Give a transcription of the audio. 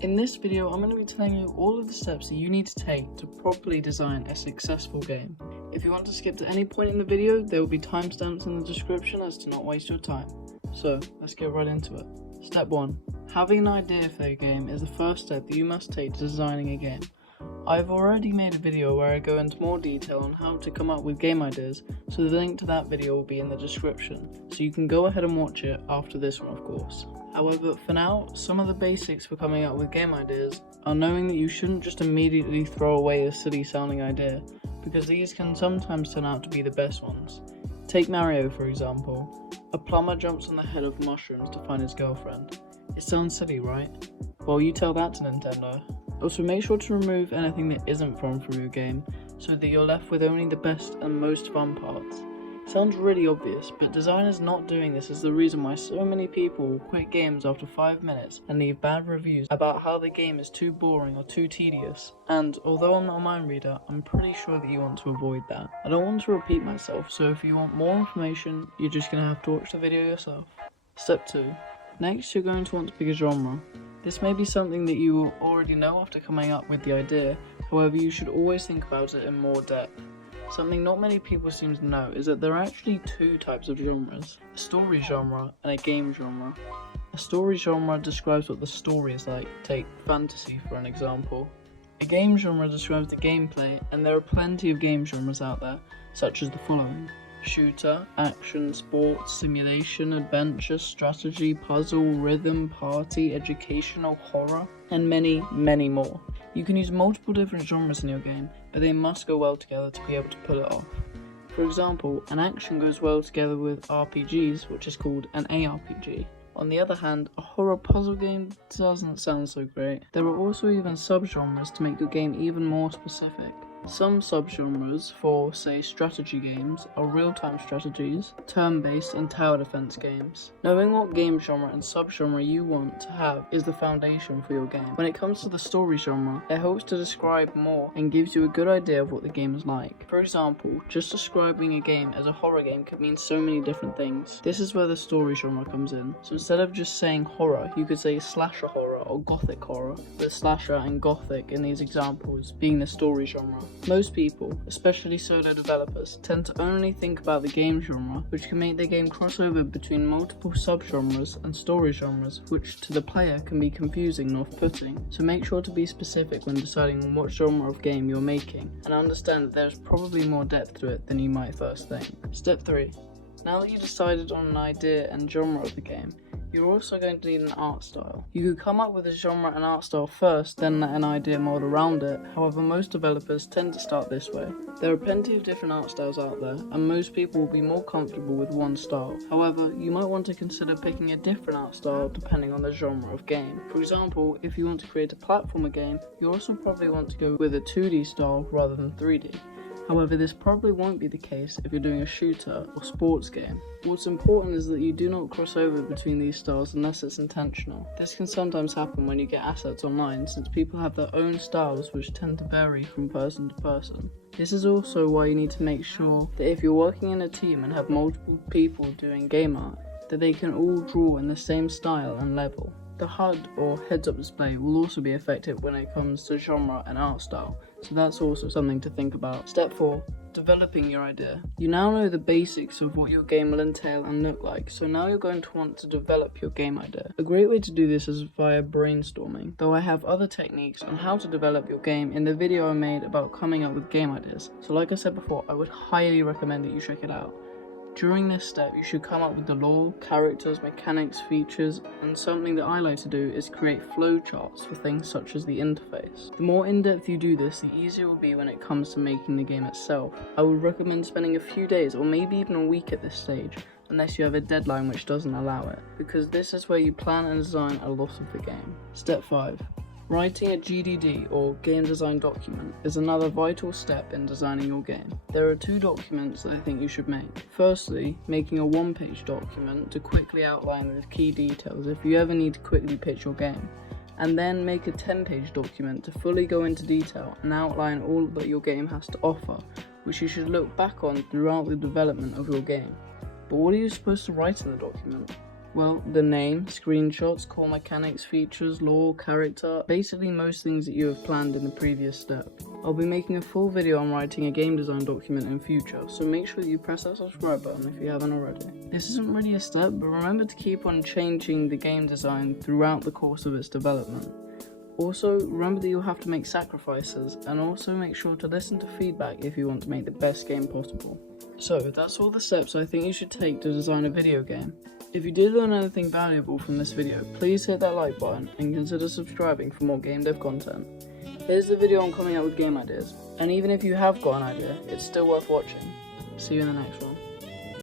In this video, I'm going to be telling you all of the steps that you need to take to properly design a successful game. If you want to skip to any point in the video, there will be timestamps in the description as to not waste your time. So, let's get right into it. Step 1. Having an idea for your game is the first step that you must take to designing a game. I've already made a video where I go into more detail on how to come up with game ideas, so the link to that video will be in the description, so you can go ahead and watch it after this one, of course. However, for now, some of the basics for coming up with game ideas are knowing that you shouldn't just immediately throw away a silly sounding idea, because these can sometimes turn out to be the best ones. Take Mario for example. A plumber jumps on the head of mushrooms to find his girlfriend. It sounds silly, right? Well, you tell that to Nintendo. Also, make sure to remove anything that isn't from your game, so that you're left with only the best and most fun parts. It sounds really obvious, but designers not doing this is the reason why so many people will quit games after 5 minutes and leave bad reviews about how the game is too boring or too tedious. And although I'm not a mind reader, I'm pretty sure that you want to avoid that. I don't want to repeat myself, so if you want more information, you're just going to have to watch the video yourself. Step 2. Next, you're going to want to pick a genre. This may be something that you will already know after coming up with the idea, however you should always think about it in more depth. Something not many people seem to know is that there are actually two types of genres, a story genre and a game genre. A story genre describes what the story is like, take fantasy for an example. A game genre describes the gameplay, and there are plenty of game genres out there, such as the following: shooter, action, sports, simulation, adventure, strategy, puzzle, rhythm, party, educational, horror, and many, many more. You can use multiple different genres in your game, but they must go well together to be able to pull it off. For example, an action goes well together with RPGs, which is called an ARPG. On the other hand, a horror puzzle game doesn't sound so great. There are also even subgenres to make your game even more specific. Some subgenres for, say, strategy games are real-time strategies, turn-based and tower defense games. Knowing what game genre and subgenre you want to have is the foundation for your game. When it comes to the story genre, it helps to describe more and gives you a good idea of what the game is like. For example, just describing a game as a horror game could mean so many different things. This is where the story genre comes in. So instead of just saying horror, you could say slasher horror or gothic horror, with slasher and gothic in these examples being the story genre. Most people, especially solo developers, tend to only think about the game genre, which can make their game crossover between multiple subgenres and story genres, which to the player can be confusing and off-putting. So make sure to be specific when deciding on what genre of game you're making, and understand that there's probably more depth to it than you might first think. Step 3. Now that you've decided on an idea and genre of the game, you're also going to need an art style. You could come up with a genre and art style first, then let an idea mold around it. However, most developers tend to start this way. There are plenty of different art styles out there, and most people will be more comfortable with one style. However, you might want to consider picking a different art style depending on the genre of game. For example, if you want to create a platformer game, you also probably want to go with a 2D style rather than 3D. However, this probably won't be the case if you're doing a shooter or sports game. What's important is that you do not cross over between these styles unless it's intentional. This can sometimes happen when you get assets online, since people have their own styles which tend to vary from person to person. This is also why you need to make sure that if you're working in a team and have multiple people doing game art, that they can all draw in the same style and level. The HUD or heads-up display will also be affected when it comes to genre and art style, so that's also something to think about. Step 4. Developing your idea. You now know the basics of what your game will entail and look like, so now you're going to want to develop your game idea. A great way to do this is via brainstorming, though I have other techniques on how to develop your game in the video I made about coming up with game ideas, so like I said before, I would highly recommend that you check it out. During this step, you should come up with the lore, characters, mechanics, features, and something that I like to do is create flowcharts for things such as the interface. The more in-depth you do this, the easier it will be when it comes to making the game itself. I would recommend spending a few days or maybe even a week at this stage, unless you have a deadline which doesn't allow it, because this is where you plan and design a lot of the game. Step 5. Writing a GDD or game design document is another vital step in designing your game. There are two documents that I think you should make. Firstly, making a one-page document to quickly outline the key details if you ever need to quickly pitch your game. And then make a 10-page document to fully go into detail and outline all that your game has to offer, which you should look back on throughout the development of your game. But what are you supposed to write in the document? Well, the name, screenshots, core mechanics, features, lore, character, basically most things that you have planned in the previous step. I'll be making a full video on writing a game design document in future, so make sure that you press that subscribe button if you haven't already. This isn't really a step, but remember to keep on changing the game design throughout the course of its development. Also, remember that you'll have to make sacrifices, and also make sure to listen to feedback if you want to make the best game possible. So, that's all the steps I think you should take to design a video game. If you did learn anything valuable from this video, please hit that like button and consider subscribing for more game dev content. Here's the video on coming up with game ideas, and even if you have got an idea, it's still worth watching. See you in the next one.